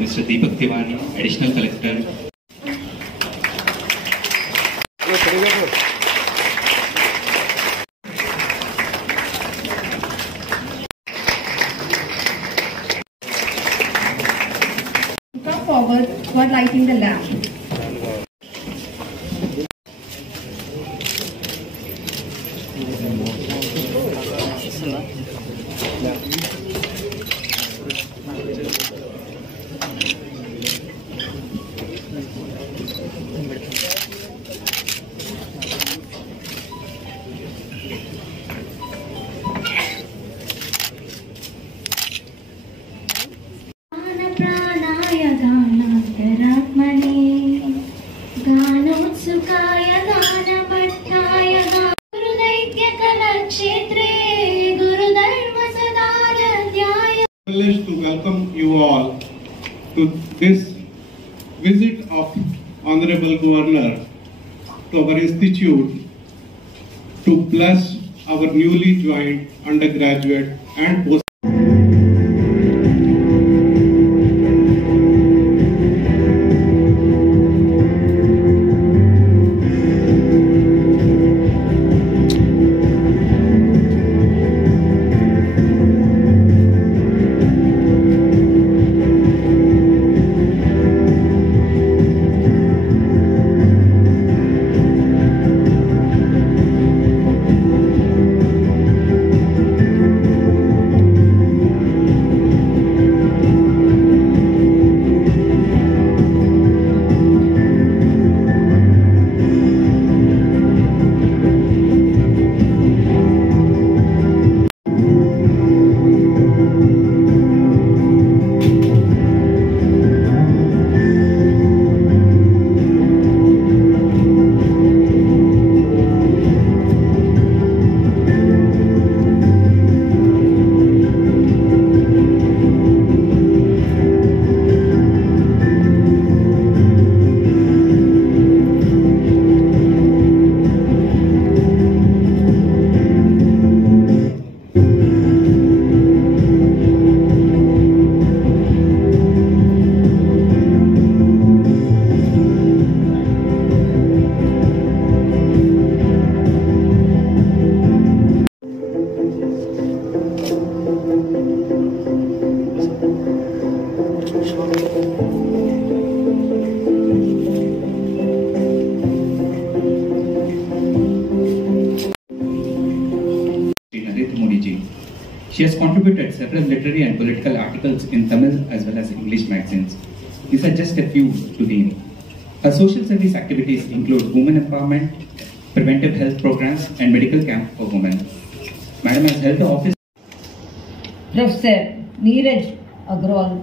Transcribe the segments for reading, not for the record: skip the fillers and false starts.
Mr. Deepak Tiwari, Additional Collector. Come forward for lighting the lamp. To welcome you all to this visit of Honorable Governor to our institute to bless our newly joined undergraduate and post. She has contributed several literary and political articles in Tamil as well as English magazines. These are just a few to name. Her social service activities include women empowerment, preventive health programs, and medical camp for women. Madam has held the office. Professor Neeraj Agrawal,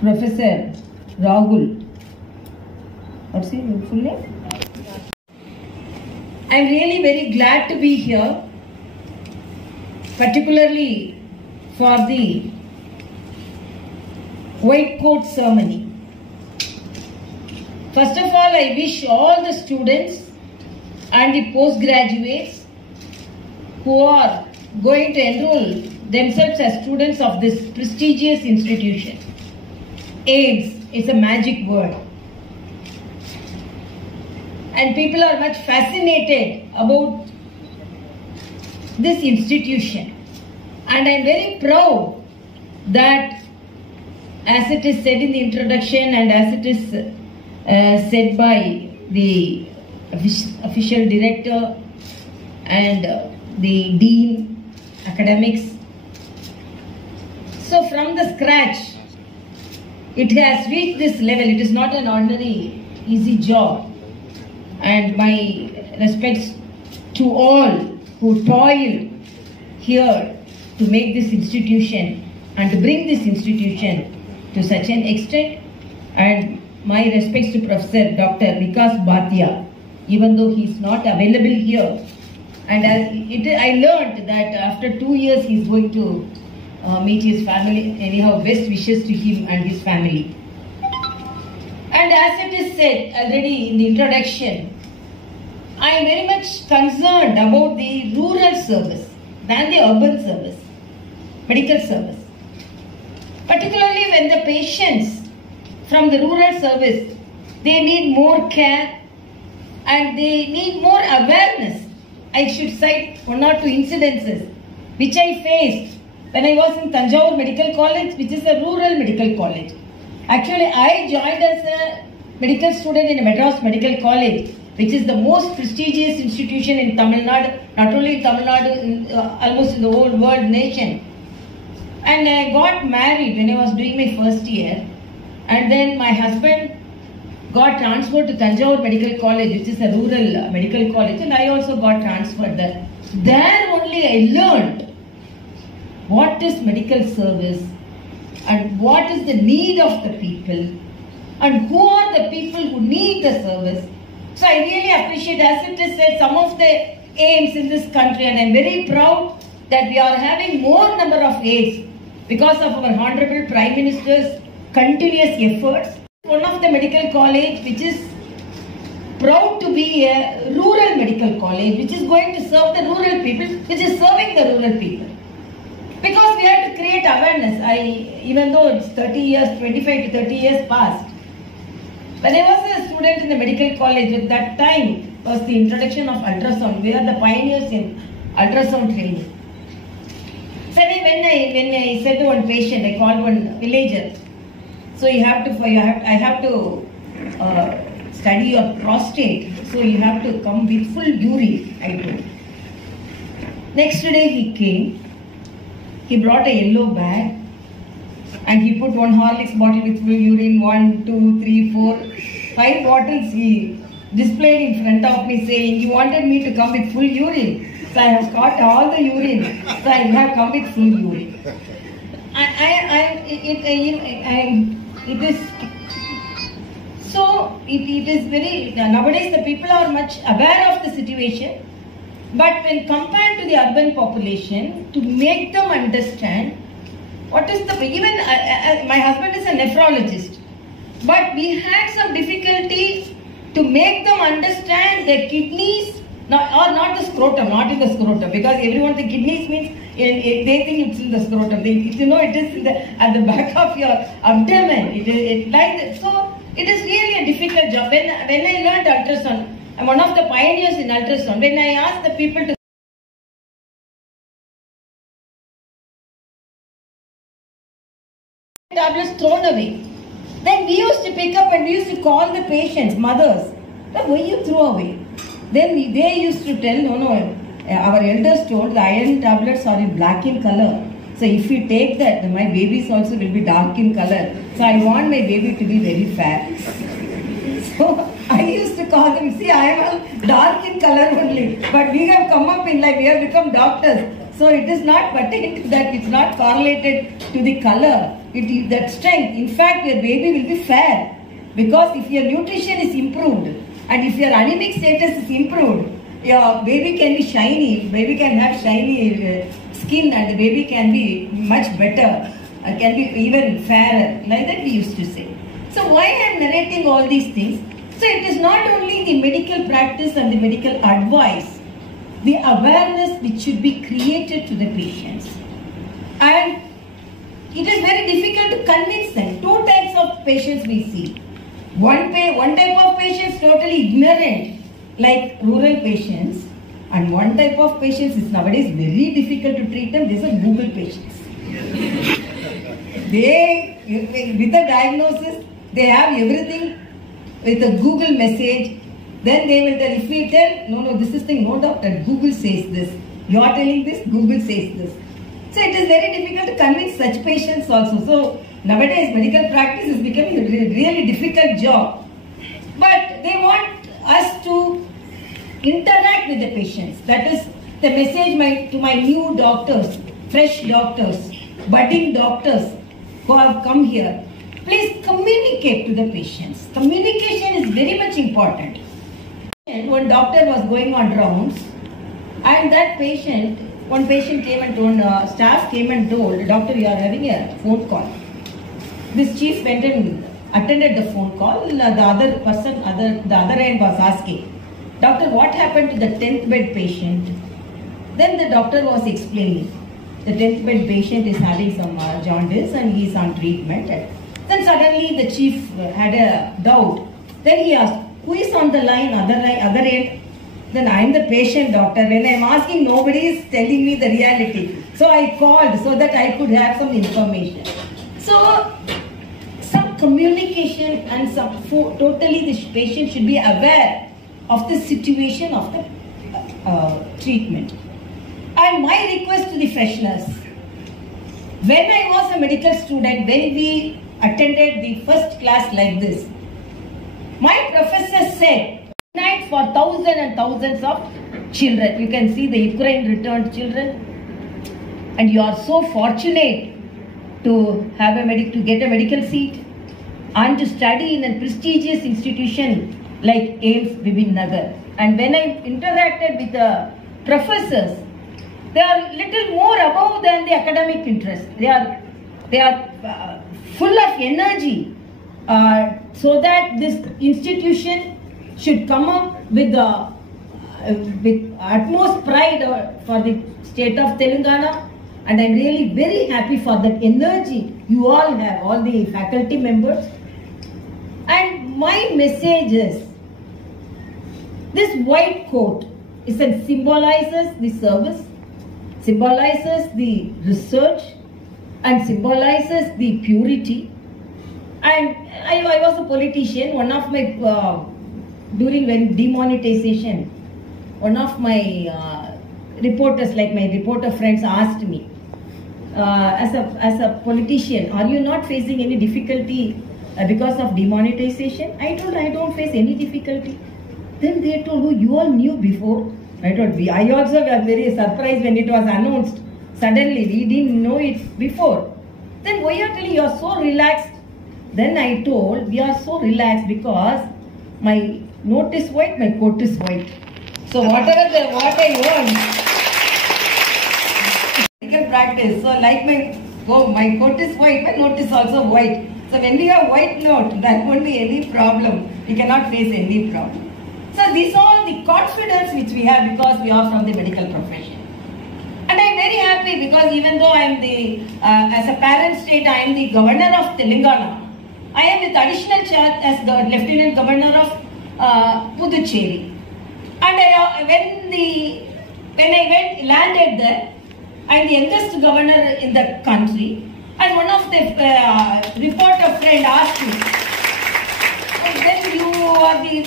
Professor Rahul. What's your full name? I'm really very glad to be here, particularly for the white coat ceremony. First of all, I wish all the students and the postgraduates who are going to enroll themselves as students of this prestigious institution. AIDS is a magic word, and people are much fascinated about this institution, and I am very proud that, as it is said in the introduction and as it is said by the official director and the dean academics, so from the scratch it has reached this level. It is not an ordinary easy job, and my respects to all who toil here to make this institution and to bring this institution to such an extent. And my respects to Professor Dr. Vikas Bhatia, even though he is not available here. And I learned that after 2 years he is going to meet his family. Anyhow, best wishes to him and his family. And as it is said already in the introduction, I am very much concerned about the rural service than the urban service, medical service. Particularly when the patients from the rural service, they need more care and they need more awareness. I should cite 1 or 2 incidences which I faced when I was in Tanjore Medical College, which is a rural medical college. Actually, I joined as a medical student in a Madras Medical College, which is the most prestigious institution in Tamil Nadu, not only in Tamil Nadu, almost in the whole world nation. And I got married when I was doing my first year. And then my husband got transferred to Tanjore Medical College, which is a rural medical college, and I also got transferred there. There only I learned what is medical service and what is the need of the people and who are the people who need the service. So I really appreciate, as it is said, some of the aims in this country, and I am very proud that we are having more number of aims because of our Honorable Prime Minister's continuous efforts. One of the medical college which is proud to be a rural medical college, which is going to serve the rural people, which is serving the rural people. Because we have to create awareness. Even though it's 30 years, 25 to 30 years past, when I was a student in the medical college, at that time was the introduction of ultrasound. We are the pioneers in ultrasound training. So when I said to one patient, I called one villager. So I have to study your prostate. So you have to come with full urine, I told. Next day he came. He brought a yellow bag and he put one Horlicks bottle with full urine, 1, 2, 3, 4, 5 bottles he displayed in front of me, saying he wanted me to come with full urine. So I have got all the urine. So I have come with full urine. It is very, nowadays the people are much aware of the situation, but when compared to the urban population, to make them understand what is the, even my husband is a nephrologist, but we had some difficulty to make them understand that kidneys, not the scrotum, not in the scrotum, because everyone the kidneys means they think it's in the scrotum. It is at the back of your abdomen. It like that. So it is really a difficult job. When I learned ultrasound, I'm one of the pioneers in ultrasound. When I asked the people to tablets thrown away, then we used to pick up and we used to call the patients, mothers, why you throw away? Then they used to tell, no, our elders told the iron tablets are in black in color. So if you take that, my babies also will be dark in color. So I want my baby to be very fair. So I used to call them, see, I am dark in color only. But we have come up in life, we have become doctors. So it is not pertaining to that, it's not correlated to the color. It is that strength. In fact, your baby will be fair. Because if your nutrition is improved, and if your anemic status is improved, your baby can be shiny, baby can have shiny skin, and the baby can be much better, can be even fairer, like that we used to say. So why I am narrating all these things? So it is not only the medical practice and the medical advice, the awareness which should be created to the patients. And it is very difficult to convince them. 2 types of patients we see. One type of patients totally ignorant, like rural patients, and one type of patients is nowadays very difficult to treat them. These are Google patients. They, with the diagnosis, they have everything with a Google message. Then they will tell, if we tell, no, this is thing, no doctor, Google says this. You are telling this, Google says this. So it is very difficult to convince such patients also. So nowadays medical practice is becoming a really difficult job. But they want us to interact with the patients. That is the message to my new doctors, fresh doctors, budding doctors who have come here. please communicate to the patients. Communication is very much important. And one doctor was going on rounds, and that patient, one patient came and told, staff came and told, doctor, you are having a phone call. This chief went and attended the phone call. The other person, the other end was asking, doctor, what happened to the 10th bed patient? Then the doctor was explaining, the 10th bed patient is having some jaundice and he is on treatment. Then suddenly the chief had a doubt. Then he asked, who is on the line, other end? Then I am the patient, doctor. When I am asking, nobody is telling me the reality. So I called so that I could have some information. So some communication and totally the patient should be aware of the situation of the treatment. And my request to the freshness, when I was a medical student, when we attended the first class like this, my professor said, night for thousands and thousands of children. You can see the Ukraine returned children, and you are so fortunate to have to get a medical seat and to study in a prestigious institution like AIIMS Bibin Nagar. And when I interacted with the professors, they are little more above than the academic interest. They are full of energy, so that this institution should come up with utmost pride for the state of Telangana. And I am really very happy for that energy you all have, all the faculty members. And my message is, this white coat symbolizes the service, symbolizes the research, and symbolizes the purity. And I was a politician. One of my, during demonetization, one of my reporters, like my reporter friends, asked me, as a politician, are you not facing any difficulty because of demonetization? I told, I don't face any difficulty. Then they told, oh, you all knew before. I told, I also was very surprised when it was announced. Suddenly, we didn't know it before. Then why are you telling you are so relaxed? Then I told, we are so relaxed because my note is white, my coat is white. So what I want, medical practice. So like my coat is white, my note is also white. So when we have white note, there won't be any problem. We cannot face any problem. So these are the confidence which we have because we are from the medical profession. And I am very happy because even though I am as a parent state, I am the governor of Telangana. I am with additional charge as the Lieutenant Governor of Puducherry. And when I landed there, I am the youngest governor in the country. And one of the reporter friend asked me, then you are the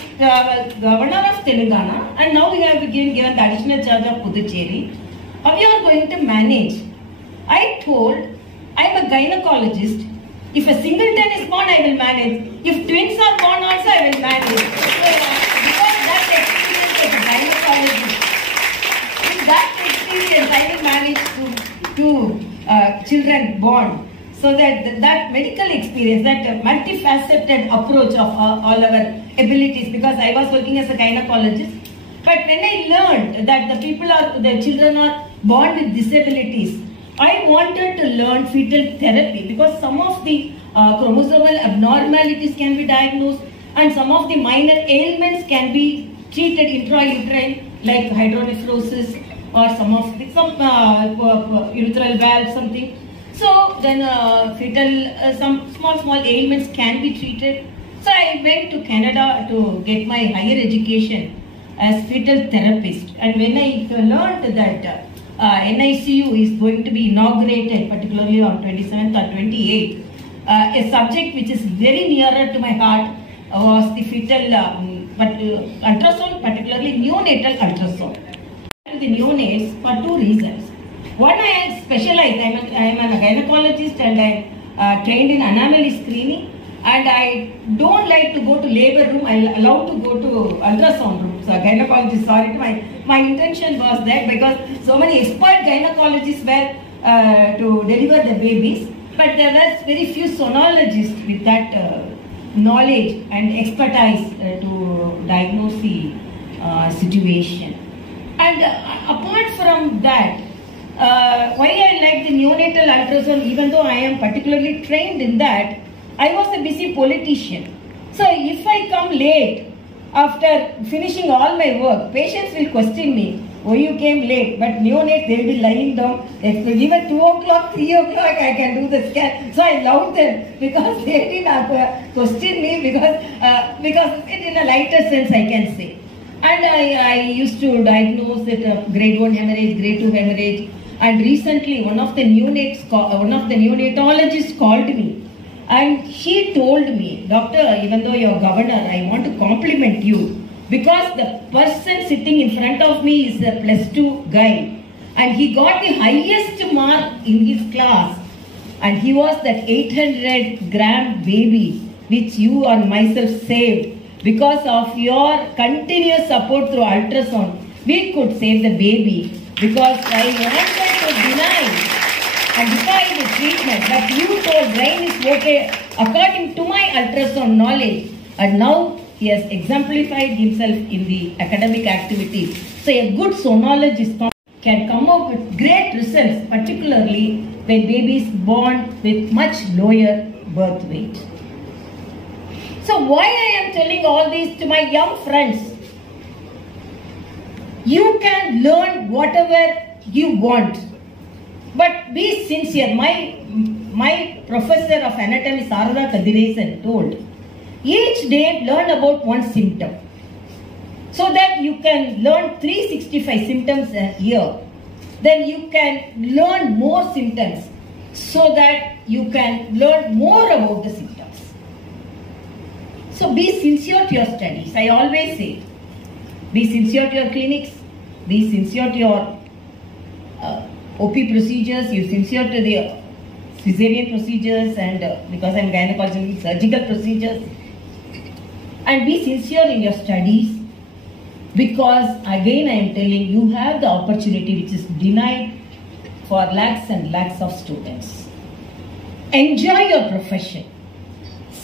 governor of Telangana, and now we have been given the additional charge of Puducherry. How you are going to manage? I told, I am a gynecologist. If a singleton is born, I will manage. If twins are born also, I will manage. So, because that experience as a gynecologist, with that experience, I will manage two children born. So that medical experience, that multifaceted approach of all our abilities, because I was working as a gynecologist. But when I learned that the children are born with disabilities, I wanted to learn fetal therapy because some of the chromosomal abnormalities can be diagnosed and some of the minor ailments can be treated intrauterine, like hydronephrosis or some urethral valve, something. So then some small ailments can be treated. So I went to Canada to get my higher education as fetal therapist. And when I learned that NICU is going to be inaugurated, particularly on 27th or 28th, a subject which is very nearer to my heart was the fetal ultrasound, particularly neonatal ultrasound. The neonates for two reasons. One, I am specialized. I am a gynecologist and I am trained in anomaly screening. And I don't like to go to labor room. I allowed to go to ultrasound room. So gynecologist, sorry, my intention was that because so many expert gynecologists were to deliver the babies. but there were very few sonologists with that knowledge and expertise to diagnose the situation. And apart from that, why I like the neonatal ultrasound, even though I am particularly trained in that, I was a busy politician. So if I come late after finishing all my work, patients will question me, oh, you came late, but neonates, they will be lying down. Even 2 o'clock, 3 o'clock, I can do the scan. So I loved them because they didn't question me because in a lighter sense, I can say. And I used to diagnose it grade 1 hemorrhage, grade 2 hemorrhage. And recently, one of the neonatologists called me. And he told me, doctor, even though you're governor, I want to compliment you. Because the person sitting in front of me is a +2 guy. And he got the highest mark in his class. And he was that 800-gram baby which you and myself saved. Because of your continuous support through ultrasound, we could save the baby. Because I wanted to deny and defy the treatment. But you told brain is okay according to my ultrasound knowledge. And now he has exemplified himself in the academic activities. So a good sonologist can come up with great results, particularly when babies born with much lower birth weight. So why I am telling all this to my young friends? You can learn whatever you want, but be sincere. My professor of anatomy, Sarada Kadiresan, told, each day learn about one symptom, so that you can learn 365 symptoms a year. Then you can learn more symptoms, so that you can learn more about the symptoms. So be sincere to your studies. I always say, be sincere to your clinics, be sincere to your OP procedures, be sincere to the cesarean procedures, and because I am gynecologist, surgical procedures, and be sincere in your studies, because again I am telling you, have the opportunity which is denied for lakhs and lakhs of students. Enjoy your profession.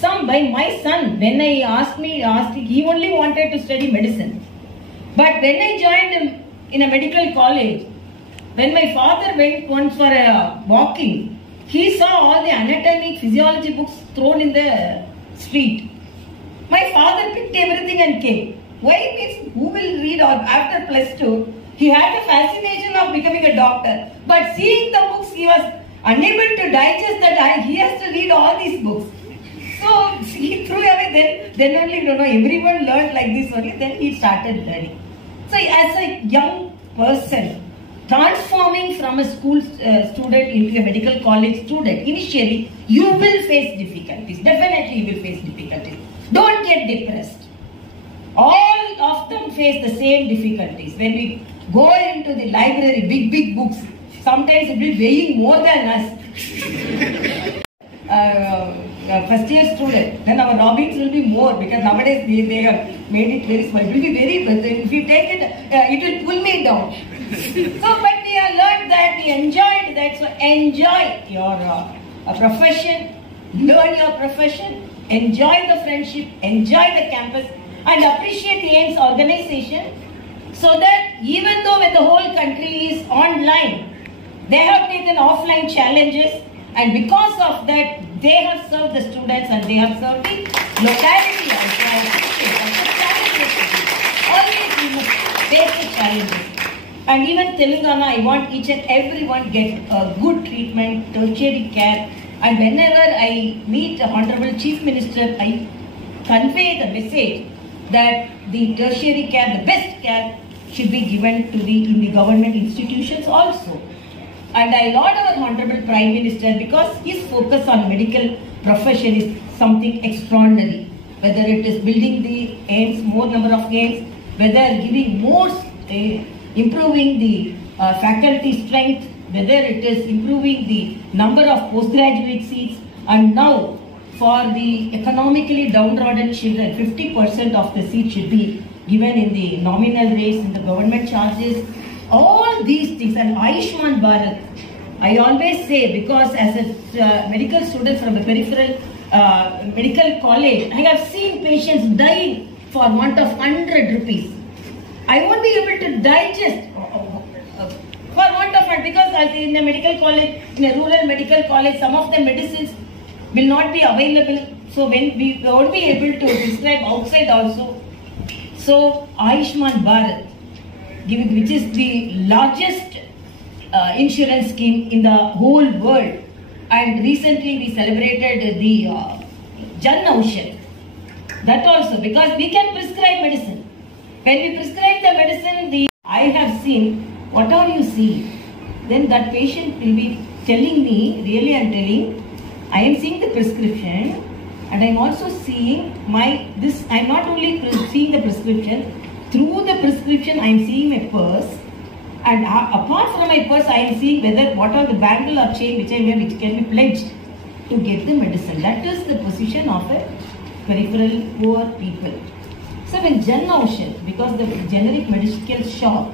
My son, when I asked, he only wanted to study medicine. But when I joined him in a medical college, when my father went once for a walking, he saw all the anatomy, physiology books thrown in the street. My father picked everything and came. Why? Means who will read all? After +2, he had a fascination of becoming a doctor. But seeing the books, he was unable to digest that he has to read all these books. So he threw away. Then only, everyone learned like this only. Then he started learning. So as a young person, transforming from a school student into a medical college student, initially you will face difficulties. Definitely you will face difficulties. Don't get depressed. All of them face the same difficulties. When we go into the library, big books, sometimes it will be weighing more than us. First year student, then our robbings will be more, because nowadays they have made it very small. It will be very, if you take it, it will pull me down. So, but we have learned that, we enjoyed that. So enjoy your profession, learn your profession, enjoy the friendship, enjoy the campus, and appreciate the AIMS organization, so that even though when the whole country is online, they have taken offline challenges, and because of that, they have served the students and they have served the locality also. Always we must face the challenges. And even Telangana, I want each and everyone get a good treatment, tertiary care. And whenever I meet the Honorable Chief Minister, I convey the message that the tertiary care, the best care, should be given to in the government institutions also. And I laud our Honorable Prime Minister, because his focus on medical profession is something extraordinary. Whether it is building the AIMS, more number of AIMS, whether giving more, improving the faculty strength, whether it is improving the number of postgraduate seats, and now for the economically downtrodden children, 50% of the seats should be given in the nominal rates in the government charges. All these things, and Ayushman Bharat, I always say, because as a medical student from a peripheral medical college, I have seen patients dying for want of 100 rupees. I won't be able to digest for want of it, because in a medical college, in a rural medical college, some of the medicines will not be available. So when we won't be able to prescribe outside also. So Ayushman Bharat, which is the largest insurance scheme in the whole world, and recently we celebrated the Jan Aushadhi. That also, because we can prescribe medicine. When we prescribe the medicine, I have seen, what are you seeing? Then that patient will be telling me, really I am telling, I am seeing the prescription, and I am also seeing I am not only seeing the prescription, through the prescription I am seeing my purse, and apart from my purse I am seeing what are the bangle or chain which I wear, which can be pledged to get the medicine. That is the position of a peripheral poor people. So when Jan Aushadhi, because the generic medical shop,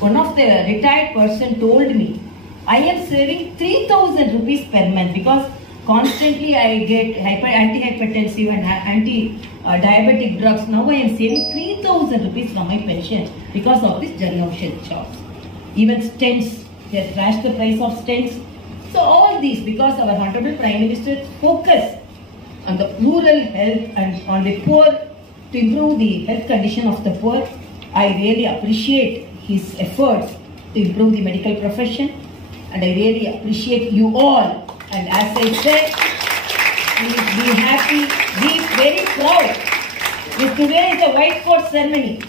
one of the retired person told me, I am saving 3,000 rupees per month, because constantly I get antihypertensive and anti-diabetic drugs. Now I am saving 3,000 rupees from my pension because of this Jan Aushadhi shops. Even stents, they have slashed the price of stents. So all these, because our Honorable Prime Minister's focus on the rural health and on the poor, to improve the health condition of the poor, I really appreciate his efforts to improve the medical profession, and I really appreciate you all. And as I said, please be happy, be very proud. Today is a white coat ceremony.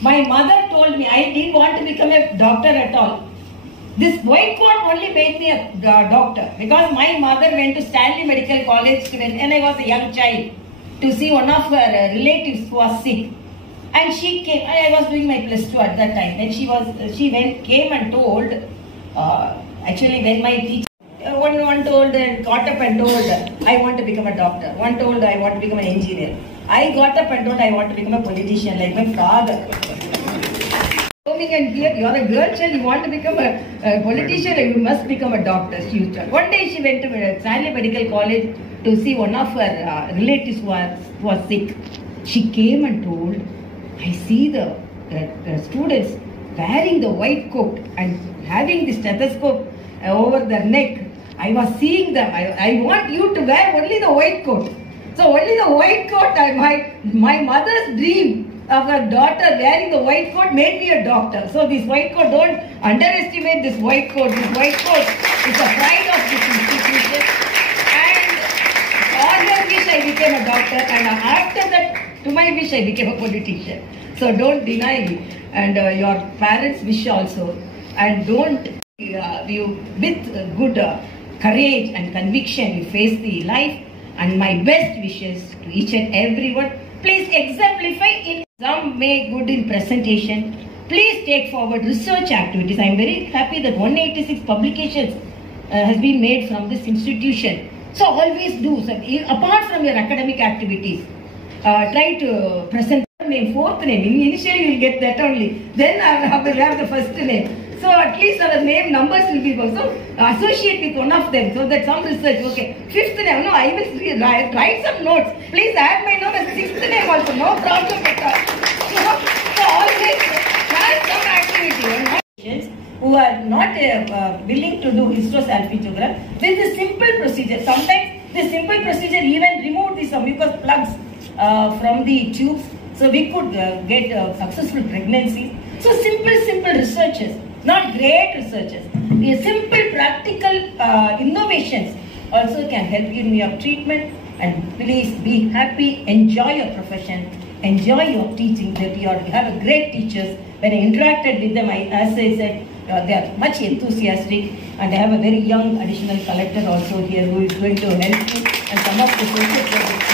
My mother told me I didn't want to become a doctor at all. This white coat only made me a doctor, because my mother went to Stanley Medical College when I was a young child to see one of her relatives who was sick. And she came, I was doing my +2 at that time, and she came and told, actually when my teacher, one told and got up and told, I want to become a doctor. One told, I want to become an engineer. I got up and told, I want to become a politician like my father. Coming and here, you are a girl child, you want to become a politician, you must become a doctor. She told. One day she went to Stanley Medical College to see one of her relatives who was sick. She came and told, I see the students wearing the white coat and having the stethoscope over their neck. I was seeing them. I want you to wear only the white coat. So only the white coat, my mother's dream of her daughter wearing the white coat made me a doctor. So this white coat, don't underestimate this white coat. This white coat is the pride of this institution. And on her wish I became a doctor, and after that, to my wish I became a politician. So don't deny me. And your parents' wish also. And don't, with good courage and conviction, you face the life. And my best wishes to each and everyone. Please exemplify in some way good in presentation. Please take forward research activities. I am very happy that 186 publications has been made from this institution. So always do. So, apart from your academic activities, try to present name, fourth name. Initially you will get that only. Then I will have the first name. So at least our name numbers will be also associate with one of them, so that some research. Okay, fifth name. No, I will write some notes. Please add my name as sixth name also. No problem at all. So always have some activity. Who are not willing to do hysterosalpingogram, there is a simple procedure. Sometimes the simple procedure even remove these mucus plugs from the tubes, so we could get successful pregnancies. So simple researches. Not great researches. Simple practical innovations also can help you in your treatment. And please be happy, enjoy your profession, enjoy your teaching. That you have a great teachers. When I interacted with them, as I said, they are much enthusiastic, and I have a very young additional collector also here who is going to help you, and some of the social projects.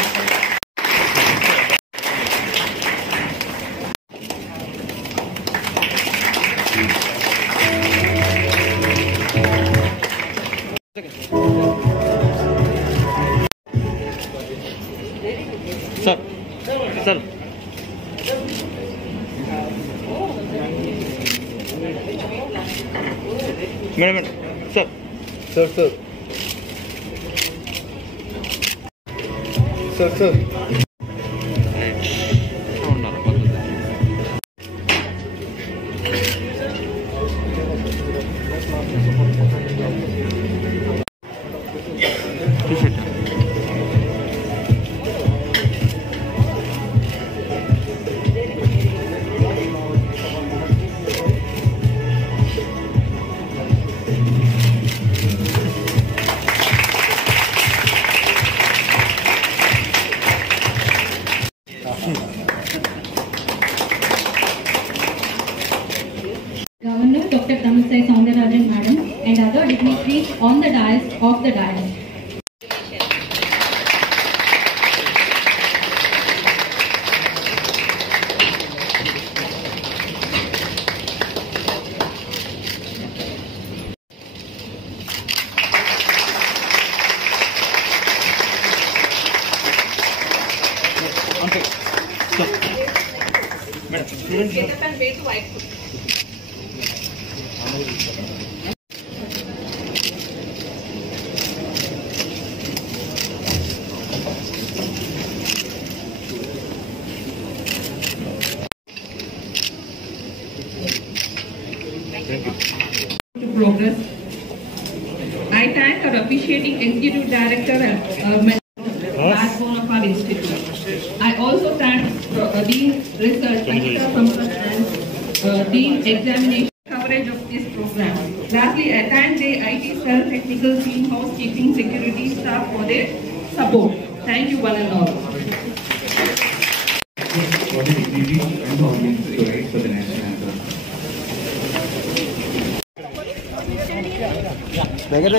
Sir. Madam, sir. Sir. Governor Dr. Tamisai Soundarajan Madam and other dignitaries on the dais of the dais. To progress. I thank our officiating executive director and backbone of our institute. I also thank Dean Research, Anita Sampath, and Dean Examination coverage of this program. Lastly, I thank the IT cell, technical team, housekeeping, security staff for their support. Thank you one and all. What is easy and the audience to write for the national anthem? దగ్గర